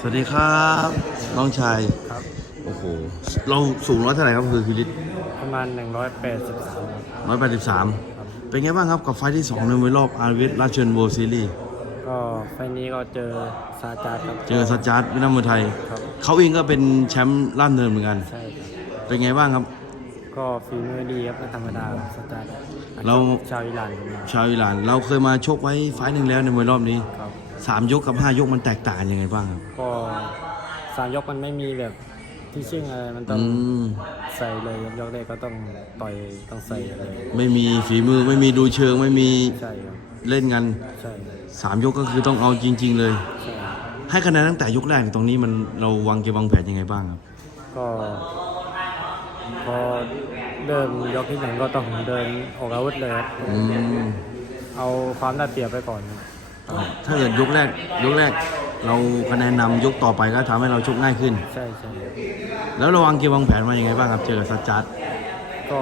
สวัสดีครับ น้องชายครับ โอ้โห เราสูงร้อยเท่าไหร่ครับคือคิริตประมาณ 183ร้อยแปดสิบสามเป็นไงบ้างครับกับไฟล์ที่สองในมวยรอบอาร์เวสราชเชนโวซีรีส์ก็ไฟล์นี้ก็เจอซาจาร์ครับ เจอสัจจาร์ดวินัมวยไทย ครับ เขาเองก็เป็นแชมป์ล่ามเนินเหมือนกัน ใช่ครับ เป็นไงบ้างครับ ก็ฝีมือดีครับไม่ธรรมดาครับซาจาร์เรา ชาวอิหร่านผมมาชาวอิหร่านเราเคยมาชกไว้ไฟล์หนึ่งแล้วในมวยรอบนี้ ครับ สามยกกับห้ายกมันแตกต่างยังไงบ้างครับ ก็สามยกมันไม่มีแบบที่ชิ่งอะไรมันต้ออืงมใส่เลยยกแรกก็ต้องต่อยต้องใส่อะไรไม่มีฝีมือไม่มีดูเชิงไม่มีใช่ครับเล่นกันใช่สามยกก็คือต้องเอาจริง ๆ เลย ใช่ครับให้คะแนนตั้งแต่ยกแรกตรงนี้มันเราวางเกมวางแผนยังไงบ้างครับ ก็พอเริ่มยกที่หนึ่งก็ต้องเดินออกอาวุธเลยครับอืมเอาความได้เปรียบไปก่อนครับ ถ้าเกิดยกแรกยกแรก เราคะแนนนำยกต่อไปก็ทำให้เราชกง่ายขึ้น ใช่ใช่แล้วเราวางเกมวางแผนมายังไงบ้างครับ เจอกับซัจจัดก็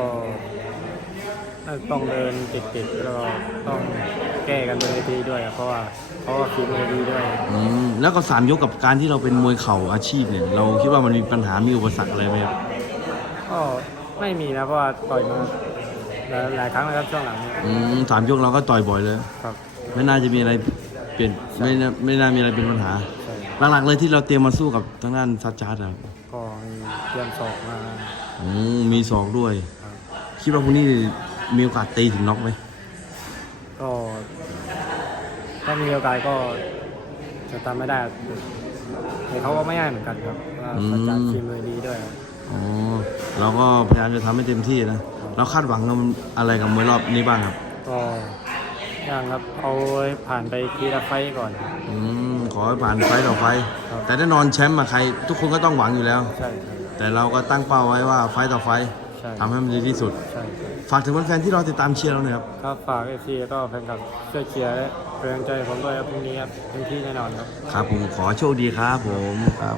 น่าต้องเดินติดๆแล้วก็ต้องแก้กันบนเวทีด้วยครับเพราะว่าเพราะว่าฝีมือดีด้วย อืมแล้วก็สามยกกับการที่เราเป็นมวยเข่าอาชีพเนี่ยเราคิดว่ามันมีปัญหามีอุปสรรคอะไรไหมครับก็ไม่มีนะเพราะว่าต่อยมาหลายหลายครั้งแล้วครับช่วงหลังนี้อืมสามยกเราก็ต่อยบ่อยเลย ครับ ไม่น่าจะมีอะไรเปลี่ยนไม่น่าไม่น่ามีอะไรเป็นปัญหา ใช่หลักๆเลยที่เราเตรียมมาสู้กับทางด้านซัจจัดอะก็มีเตรียมสอบมาอืมมีศอกด้วย ครับคิดว่าพวกนี้มีโอกาสตีถึงน็อกไหมก็ถ้ามีโอกาสก็จะทำไม่ได้ครับแต่เขาก็ไม่ง่ายเหมือนกันครับว่าประจักษ์ฝีมือดีด้วยครับ อ๋อเราก็พยายามจะทำให้เต็มที่นะ เราคาดหวังกับอะไรกับมวยรอบนี้บ้างครับ ก็ ยังครับเอาไว้ผ่านไปทีละไฟต์ก่อน อืมขอให้ผ่านไฟต์ต่อไฟต์ครับ แต่แน่นอนแชมป์มาใคร ทุกคนก็ต้องหวังอยู่แล้ว ใช่ใช่แต่เราก็ตั้งเป้าไว้ว่าไฟต์ต่อไฟต์ใช่ ทำให้มันดีที่สุด ใช่ฝากถึงแฟนๆที่เราติดตามเชียร์เราหน่อยครับ ครับฝากเอฟซีแล้วก็แฟนคลับช่วยเชียร์และเป็นกำลังใจให้ผมด้วยครับพรุ่งนี้ครับเต็มที่แน่นอนครับ ครับผมขอโชคดีครับผมครับ